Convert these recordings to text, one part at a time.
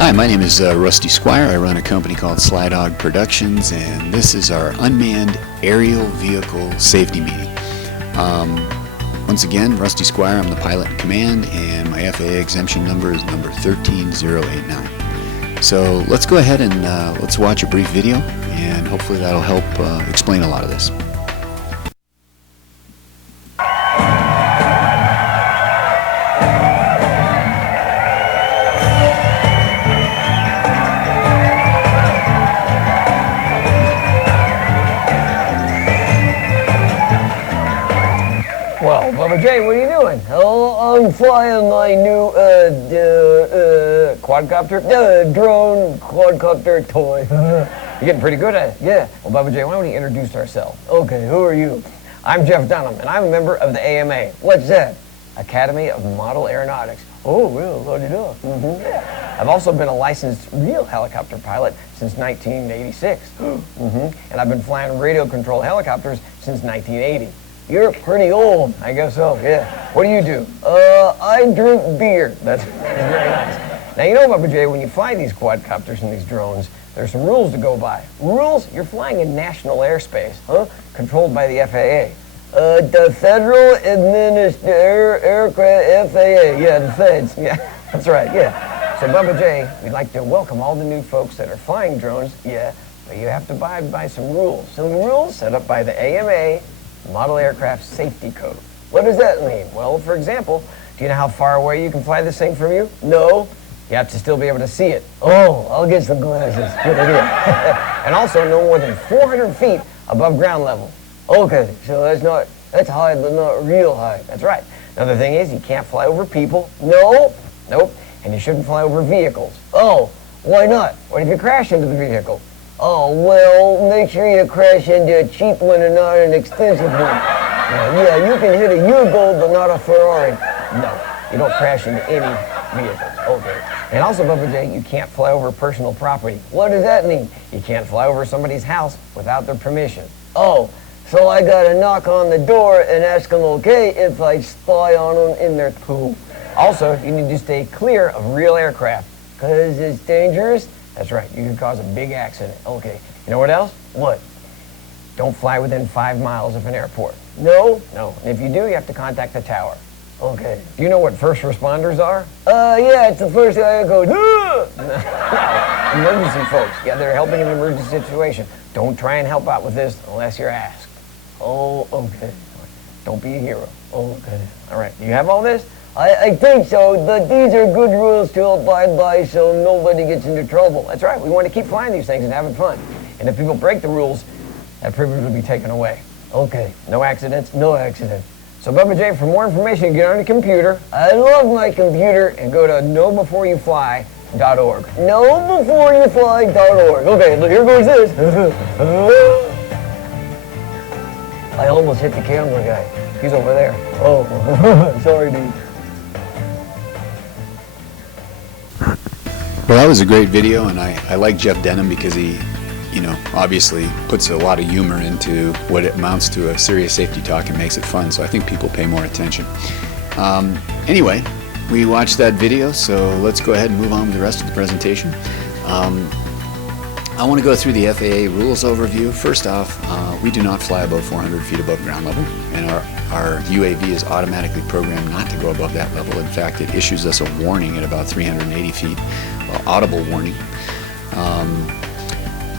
Hi, my name is Rusty Squire. I run a company called Slydog Productions, and this is our unmanned aerial vehicle safety meeting. Once again, Rusty Squire, I'm the pilot in command, and my FAA exemption number is number 13089. So let's go ahead and let's watch a brief video, and hopefully that'll help explain a lot of this. Well, Bubba J, what are you doing? Oh, I'm flying my new quadcopter, drone quadcopter toy. You're getting pretty good at it. Yeah. Well, Bubba J, why don't we introduce ourselves? Okay, who are you? I'm Jeff Dunham, and I'm a member of the AMA. What's that? Academy of Model Aeronautics. Oh, really? How do you do? Yeah. I've also been a licensed real helicopter pilot since 1986. And I've been flying radio-controlled helicopters since 1980. You're pretty old. I guess so, yeah. What do? I drink beer. That's very nice. Now, you know, Bubba J, when you fly these quadcopters and these drones, there's some rules to go by. Rules? You're flying in national airspace, controlled by the FAA. The Federal Aircraft FAA. Yeah, the feds. Yeah, that's right, yeah. So, Bubba J, we'd like to welcome all the new folks that are flying drones, yeah, but you have to abide by some rules. Some rules set up by the AMA, Model Aircraft Safety Code. What does that mean? Well, for example, do you know how far away you can fly this thing from you? No. You have to still be able to see it. Oh, I'll get some glasses. Good idea. And also no more than 400 feet above ground level. Okay, so that's high, but not real high. That's right. Another thing is you can't fly over people. No. Nope. And you shouldn't fly over vehicles. Oh, why not? What if you crash into the vehicle? Oh, well, make sure you crash into a cheap one and not an expensive one. Yeah, you can hit a U-Boat, but not a Ferrari. No, you don't crash into any vehicles. Okay. And also, Bubba J, you can't fly over personal property. What does that mean? You can't fly over somebody's house without their permission. Oh, so I gotta knock on the door and ask them okay if I spy on them in their pool. Also, you need to stay clear of real aircraft, because it's dangerous. That's right, you could cause a big accident. Okay, you know what else? What? Don't fly within 5 miles of an airport. No? No. And if you do, you have to contact the tower. Okay. Do you know what first responders are? Yeah, it's the first guy that goes, no, emergency folks. Yeah, they're helping in an emergency situation. Don't try and help out with this unless you're asked. Oh, okay. Don't be a hero. Okay. All right, you have all this? I think so, but these are good rules to abide by so nobody gets into trouble. That's right, we want to keep flying these things and having fun. And if people break the rules, that privilege will be taken away. Okay, no accidents, no accidents. So Bubba J, for more information, get on the computer. I love my computer, and go to knowbeforeyouFly.org. KnowbeforeyouFly.org. Okay, here goes this. I almost hit the camera guy. He's over there. Oh, sorry, dude. Well, that was a great video, and I like Jeff Dunham because he, obviously puts a lot of humor into what it amounts to a serious safety talk and makes it fun, so I think people pay more attention. Anyway, we watched that video, so let's go ahead and move on with the rest of the presentation. I want to go through the FAA rules overview. First off, we do not fly above 400 feet above ground level, and our UAV is automatically programmed not to go above that level. In fact, it issues us a warning at about 380 feet, audible warning.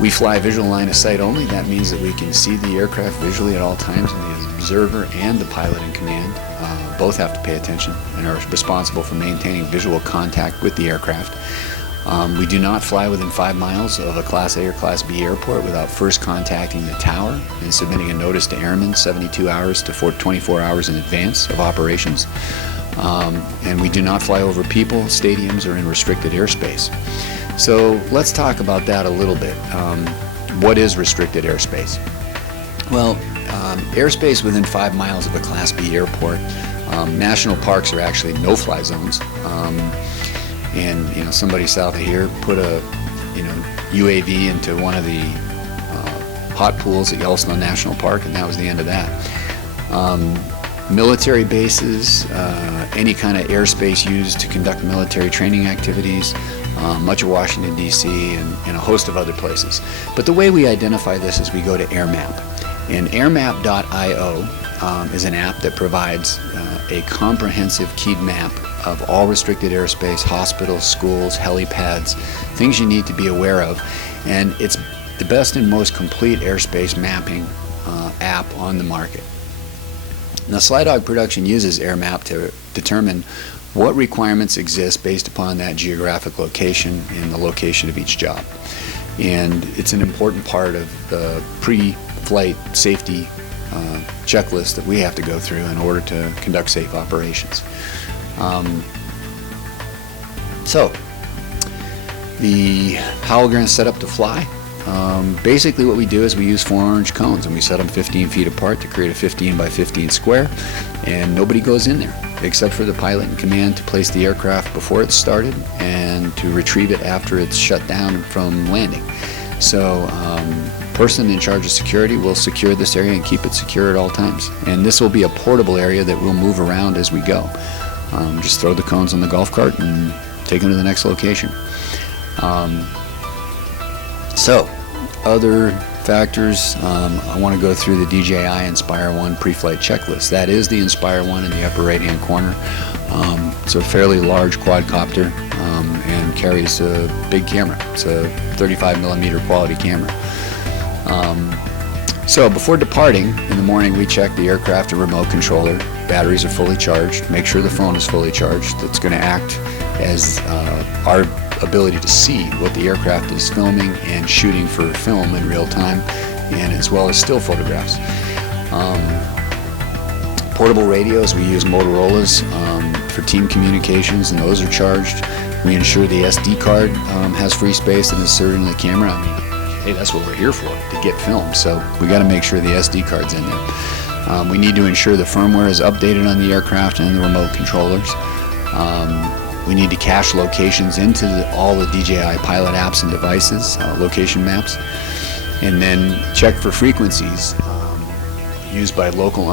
We fly visual line of sight only. That means that we can see the aircraft visually at all times, and the observer and the pilot in command both have to pay attention and are responsible for maintaining visual contact with the aircraft. We do not fly within 5 miles of a Class A or Class B airport without first contacting the tower and submitting a notice to airmen 72 hours to 24 hours in advance of operations. And we do not fly over people, stadiums, or in restricted airspace. So let's talk about that a little bit. What is restricted airspace? Well, airspace within 5 miles of a Class B airport. National parks are actually no-fly zones. And somebody south of here put a UAV into one of the hot pools at Yellowstone National Park, and that was the end of that. military bases, any kind of airspace used to conduct military training activities, much of Washington, D.C., and a host of other places. But the way we identify this is we go to AirMap. And airmap.io is an app that provides a comprehensive keyed map of all restricted airspace, hospitals, schools, helipads, things you need to be aware of. And it's the best and most complete airspace mapping app on the market. Now, Slydog Production uses AirMap to determine what requirements exist based upon that geographic location and the location of each job. And it's an important part of the pre-flight safety checklist that we have to go through in order to conduct safe operations. So, how we're going to set up to fly. Basically what we do is we use 4 orange cones and we set them 15 feet apart to create a 15 by 15 square, and nobody goes in there except for the pilot and command to place the aircraft before it's started and to retrieve it after it's shut down from landing. So person in charge of security will secure this area and keep it secure at all times, and this will be a portable area that we'll move around as we go. Just throw the cones on the golf cart and take them to the next location. So, other factors, I want to go through the DJI Inspire 1 pre-flight checklist. That is the Inspire 1 in the upper right-hand corner. It's a fairly large quadcopter and carries a big camera. It's a 35mm quality camera. So before departing in the morning, we check the aircraft and remote controller. Batteries are fully charged. Make sure the phone is fully charged. That's going to act as our ability to see what the aircraft is filming and shooting for film in real time, and as well as still photographs. Portable radios, we use Motorola's for team communications, and those are charged. We ensure the SD card has free space and is inserted in the camera. I mean, hey, that's what we're here for, to get film, so we got to make sure the SD card's in there. We need to ensure the firmware is updated on the aircraft and the remote controllers. We need to cache locations into all the DJI pilot apps and devices, location maps, and then check for frequencies used by local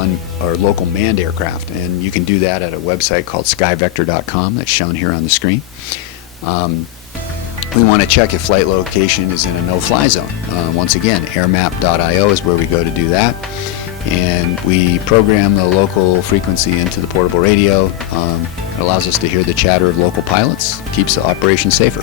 manned aircraft. And you can do that at a website called skyvector.com that's shown here on the screen. We want to check if flight location is in a no-fly zone. Once again, airmap.io is where we go to do that. And we program the local frequency into the portable radio. It allows us to hear the chatter of local pilots, keeps the operation safer.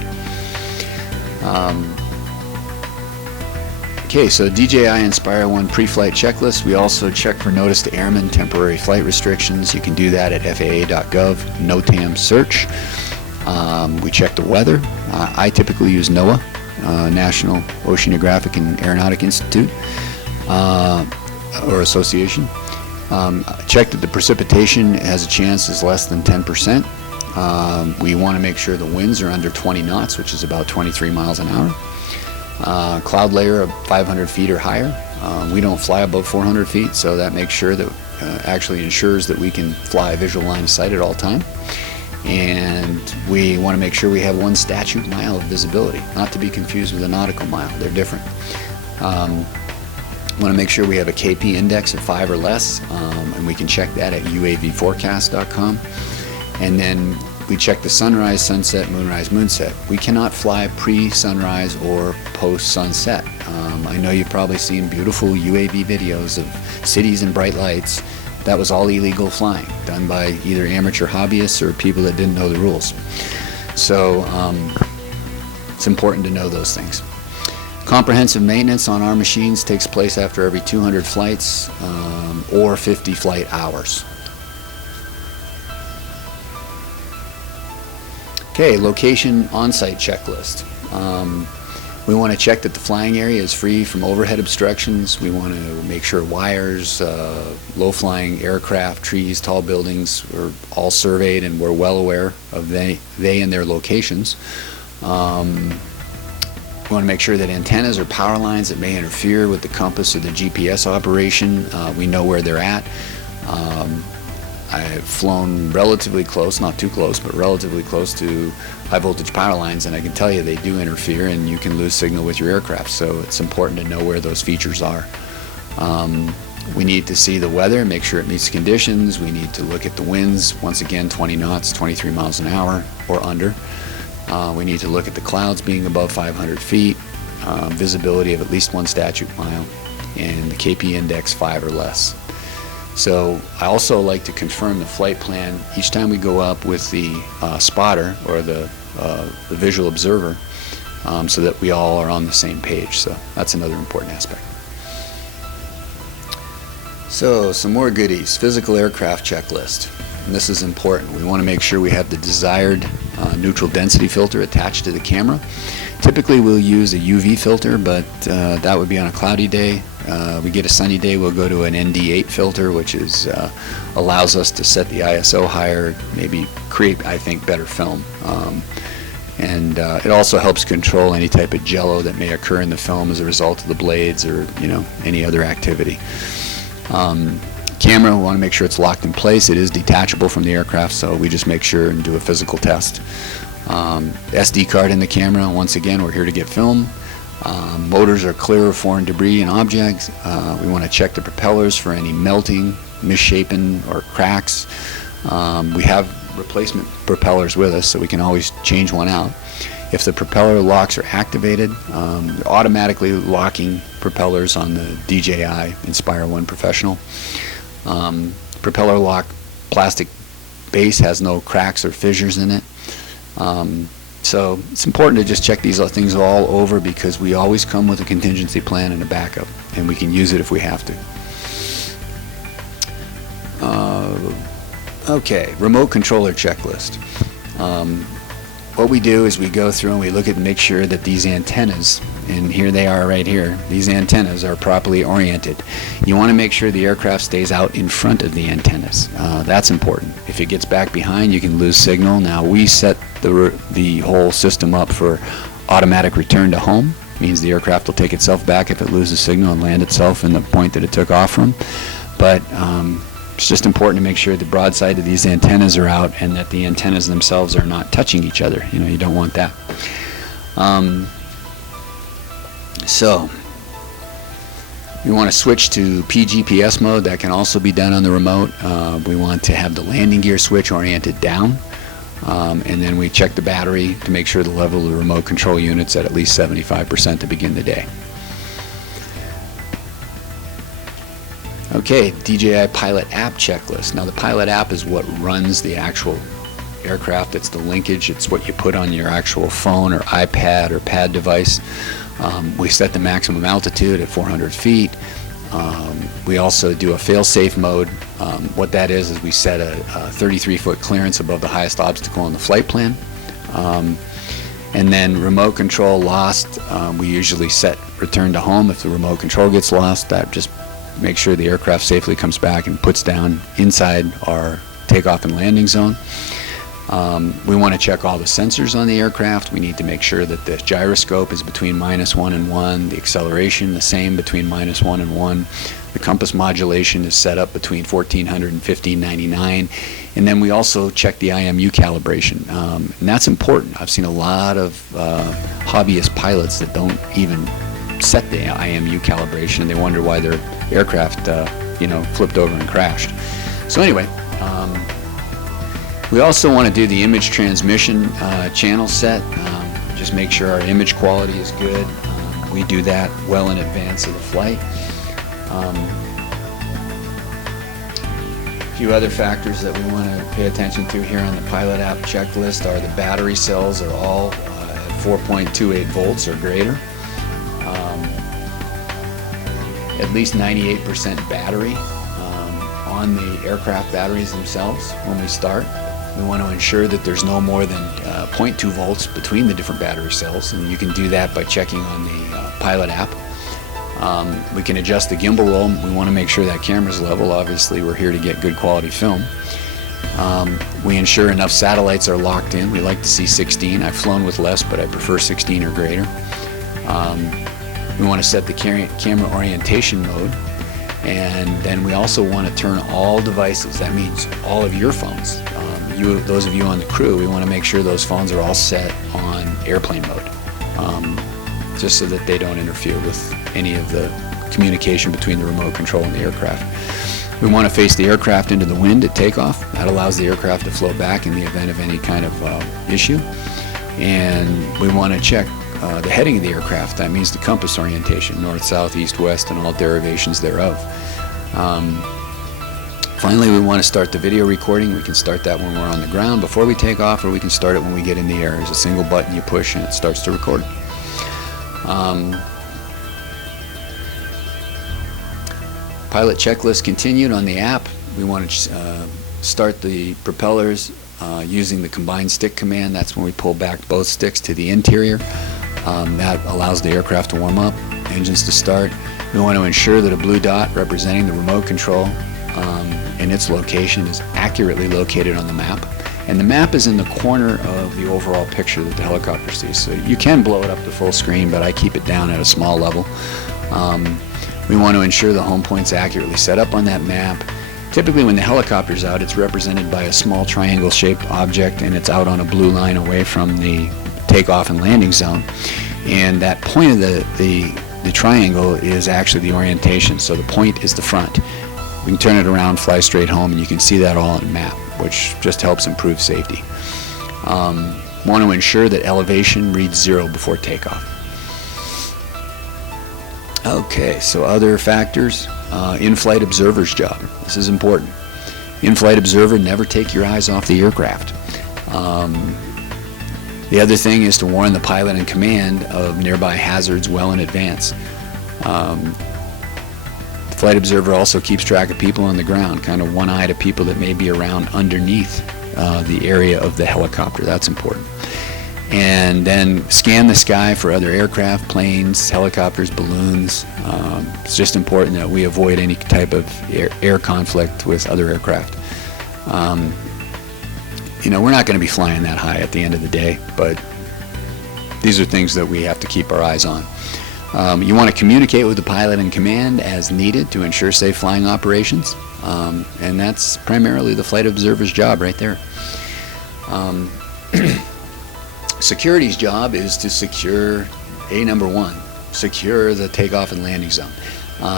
Okay, so DJI Inspire 1 pre-flight checklist. We also check for notice to airmen, temporary flight restrictions. You can do that at FAA.gov, NOTAM search. We check the weather. I typically use NOAA, National Oceanographic and Aeronautic Institute, or Association. Check that the precipitation has a chance is less than 10%. We want to make sure the winds are under 20 knots, which is about 23 miles an hour. Cloud layer of 500 feet or higher. We don't fly above 400 feet, so that makes sure that actually ensures that we can fly a visual line of sight at all time. And we want to make sure we have 1 statute mile of visibility, not to be confused with a nautical mile. They're different. We want to make sure we have a KP index of 5 or less, and we can check that at uavforecast.com. And then we check the sunrise, sunset, moonrise, moonset. We cannot fly pre-sunrise or post-sunset. I know you've probably seen beautiful UAV videos of cities and bright lights. That was all illegal flying, done by either amateur hobbyists or people that didn't know the rules. So it's important to know those things. Comprehensive maintenance on our machines takes place after every 200 flights or 50 flight hours. Okay, location on-site checklist. We want to check that the flying area is free from overhead obstructions. We want to make sure wires, low-flying aircraft, trees, tall buildings are all surveyed and we're well aware of they and their locations. We want to make sure that antennas or power lines that may interfere with the compass or the GPS operation, we know where they're at. I've flown relatively close, not too close, but relatively close to high voltage power lines, and I can tell you they do interfere and you can lose signal with your aircraft, so it's important to know where those features are. We need to see the weather, make sure it meets the conditions. We need to look at the winds, once again 20 knots, 23 miles an hour or under. We need to look at the clouds being above 500 feet, visibility of at least 1 statute mile, and the KP index 5 or less. So I also like to confirm the flight plan each time we go up with the spotter or the visual observer, so that we all are on the same page. So that's another important aspect. So some more goodies. Physical aircraft checklist. And this is important. We want to make sure we have the desired neutral density filter attached to the camera. Typically we'll use a UV filter, but that would be on a cloudy day. We get a sunny day, we'll go to an ND8 filter, which is allows us to set the ISO higher, maybe create, I think, better film. And it also helps control any type of jello that may occur in the film as a result of the blades or any other activity. Camera, we want to make sure it's locked in place. It is detachable from the aircraft, so we just make sure and do a physical test. SD card in the camera, once again, we're here to get film. Motors are clear of foreign debris and objects. We want to check the propellers for any melting, misshapen, or cracks. We have replacement propellers with us, so we can always change one out. If the propeller locks are activated, automatically locking propellers on the DJI Inspire 1 Professional. Propeller lock plastic base has no cracks or fissures in it. So it's important to just check these things all over, because we always come with a contingency plan and a backup, and we can use it if we have to. Okay, remote controller checklist. What we do is we go through and we look at and make sure that these antennas, and here they are right here, these antennas are properly oriented. You want to make sure the aircraft stays out in front of the antennas. That's important. If it gets back behind, you can lose signal. Now we set the whole system up for automatic return to home. Means the aircraft will take itself back if it loses signal and land itself in the point that it took off from. But it's just important to make sure the broadside of these antennas are out and that the antennas themselves are not touching each other. You don't want that. So we want to switch to PGPS mode. That can also be done on the remote. We want to have the landing gear switch oriented down, and then we check the battery to make sure the level of the remote control unit's at least 75% to begin the day. Okay, DJI Pilot app checklist. Now the Pilot app is what runs the actual aircraft. It's the linkage. It's what you put on your actual phone or iPad or pad device. We set the maximum altitude at 400 feet. We also do a fail-safe mode. What that is we set a 33-foot clearance above the highest obstacle on the flight plan. And then remote control lost, we usually set return to home. If the remote control gets lost, that just makes sure the aircraft safely comes back and puts down inside our takeoff and landing zone. We want to check all the sensors on the aircraft. We need to make sure that the gyroscope is between -1 and 1, the acceleration the same between -1 and 1, the compass modulation is set up between 1400 and 1599, and then we also check the IMU calibration. And that's important. I've seen a lot of hobbyist pilots that don't even set the IMU calibration, and they wonder why their aircraft flipped over and crashed. So anyway, we also want to do the image transmission channel set. Just make sure our image quality is good. We do that well in advance of the flight. A few other factors that we want to pay attention to here on the Pilot app checklist are the battery cells are all at 4.28 volts or greater. At least 98% battery on the aircraft batteries themselves when we start. We want to ensure that there's no more than 0.2 volts between the different battery cells, and you can do that by checking on the Pilot app. We can adjust the gimbal roll. We want to make sure that camera's level. Obviously, we're here to get good quality film. We ensure enough satellites are locked in. We like to see 16. I've flown with less, but I prefer 16 or greater. We want to set the camera orientation mode, and then we also want to turn all devices. That means all of your phones. Those of you on the crew, we want to make sure those phones are all set on airplane mode, just so that they don't interfere with any of the communication between the remote control and the aircraft. We want to face the aircraft into the wind at takeoff. That allows the aircraft to float back in the event of any kind of issue. And we want to check the heading of the aircraft. That means the compass orientation, north, south, east, west, and all derivations thereof. Finally, we want to start the video recording. We can start that when we're on the ground before we take off, or we can start it when we get in the air. There's a single button you push and it starts to record. Pilot checklist continued on the app. We want to start the propellers using the combined stick command. That's when we pull back both sticks to the interior. That allows the aircraft to warm up, engines to start. We want to ensure that a blue dot representing the remote control and its location is accurately located on the map. And the map is in the corner of the overall picture that the helicopter sees. So you can blow it up to full screen, but I keep it down at a small level. We want to ensure the home point's accurately set up on that map. Typically when the helicopter's out, it's represented by a small triangle-shaped object, and it's out on a blue line away from the takeoff and landing zone. And that point of the triangle is actually the orientation, so the point is the front. We can turn it around, fly straight home, and you can see that all on the map, which just helps improve safety. Want to ensure that elevation reads 0 before takeoff. Okay, so other factors, in-flight observer's job. This is important. In-flight observer, never take your eyes off the aircraft. The other thing is to warn the pilot in command of nearby hazards well in advance. The flight observer also keeps track of people on the ground, kind of one eye to people that may be around underneath the area of the helicopter. That's important. And then scan the sky for other aircraft, planes, helicopters, balloons. It's just important that we avoid any type of air conflict with other aircraft. You know, we're not going to be flying that high at the end of the day, but these are things that we have to keep our eyes on. You want to communicate with the pilot in command as needed to ensure safe flying operations, and that's primarily the flight observer's job right there. Security's job is to secure, number one, secure the takeoff and landing zone.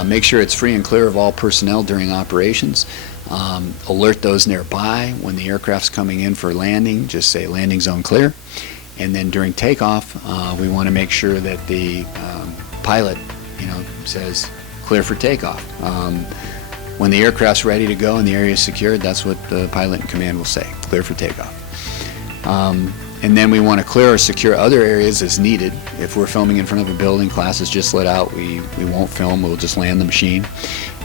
Make sure it's free and clear of all personnel during operations. Alert those nearby when the aircraft's coming in for landing. Just say landing zone clear. And then during takeoff, we want to make sure that the pilot, says clear for takeoff. When the aircraft's ready to go and the area is secured, that's what the pilot in command will say, clear for takeoff. And then we want to clear or secure other areas as needed. If we're filming in front of a building, class is just let out, we won't film, we'll just land the machine.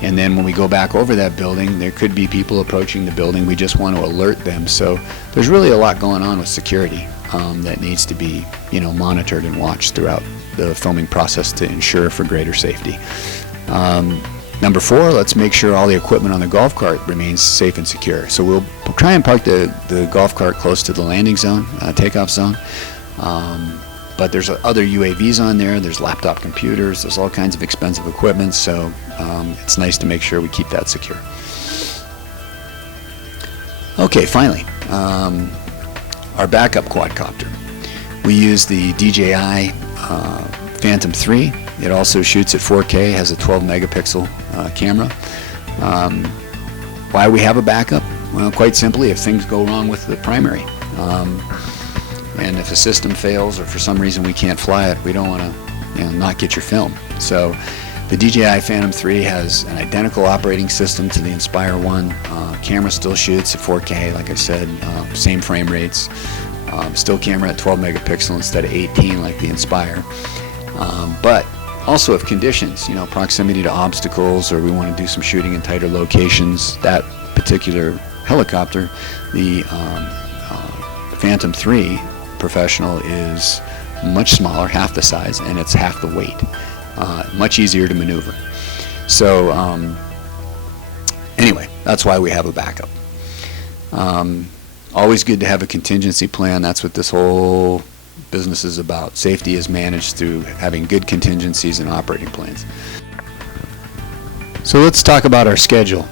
And then when we go back over that building, there could be people approaching the building. We just want to alert them. So there's really a lot going on with security that needs to be, monitored and watched throughout the filming process to ensure for greater safety. Number 4, let's make sure all the equipment on the golf cart remains safe and secure. So we'll try and park the golf cart close to the landing zone, takeoff zone. But there's other UAVs on there, there's laptop computers, there's all kinds of expensive equipment, so it's nice to make sure we keep that secure. Okay, finally, our backup quadcopter. We use the DJI Phantom 3. It also shoots at 4K, has a 12 megapixel camera. Why we have a backup? Well, quite simply, if things go wrong with the primary. And if a system fails or for some reason we can't fly it, we don't want to not get your film. So the DJI Phantom 3 has an identical operating system to the Inspire 1. Camera still shoots at 4K, like I said, same frame rates. Still camera at 12 megapixel instead of 18 like the Inspire. But also if conditions, proximity to obstacles, or we want to do some shooting in tighter locations, that particular helicopter, the Phantom 3 Professional is much smaller, half the size, and it's half the weight. Much easier to maneuver. So anyway, that's why we have a backup. Always good to have a contingency plan. That's what this whole business is about. Safety is managed through having good contingencies and operating plans. So let's talk about our schedule.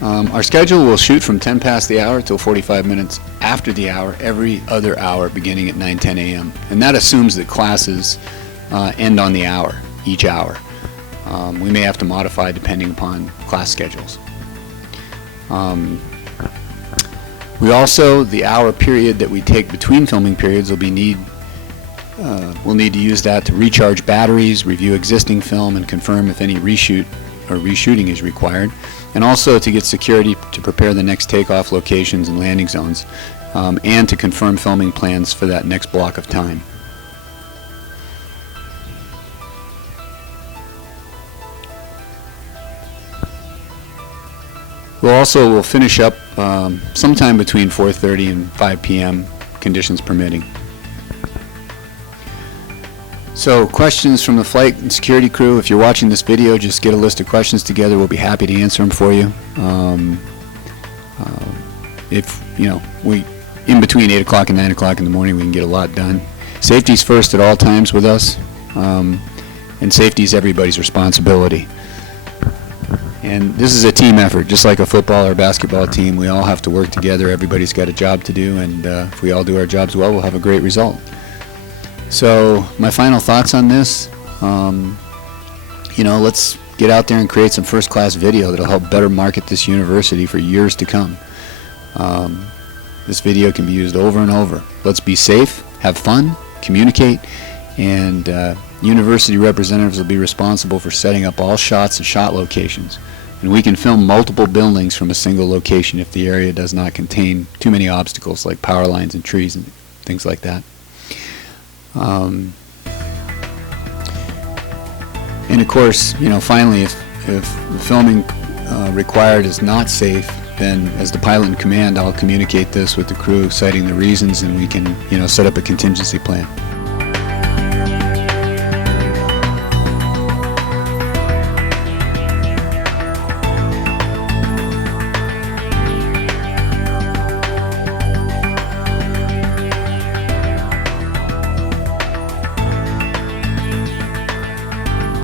Our schedule will shoot from 10 past the hour till 45 minutes after the hour, every other hour beginning at 9:10 a.m. And that assumes that classes end on the hour, each hour. We may have to modify depending upon class schedules. We also, the hour period that we take between filming periods we'll need to use that to recharge batteries, review existing film, and confirm if any reshoot or reshooting is required, and also to get security to prepare the next takeoff locations and landing zones, and to confirm filming plans for that next block of time. We'll finish up sometime between 4:30 and 5 p.m., conditions permitting. So, questions from the flight and security crew. If you're watching this video, just get a list of questions together. We'll be happy to answer them for you. If, in between 8 o'clock and 9 o'clock in the morning, we can get a lot done. Safety's first at all times with us, and safety is everybody's responsibility. And this is a team effort, just like a football or basketball team. We all have to work together. Everybody's got a job to do, and if we all do our jobs well, we'll have a great result. So my final thoughts on this, let's get out there and create some first-class video that'll help better market this university for years to come. This video can be used over and over. Let's be safe, have fun, communicate, and university representatives will be responsible for setting up all shots and shot locations. And we can film multiple buildings from a single location if the area does not contain too many obstacles like power lines and trees and things like that. And of course, finally, if the filming required is not safe, then as the pilot in command, I'll communicate this with the crew, citing the reasons, and we can, set up a contingency plan.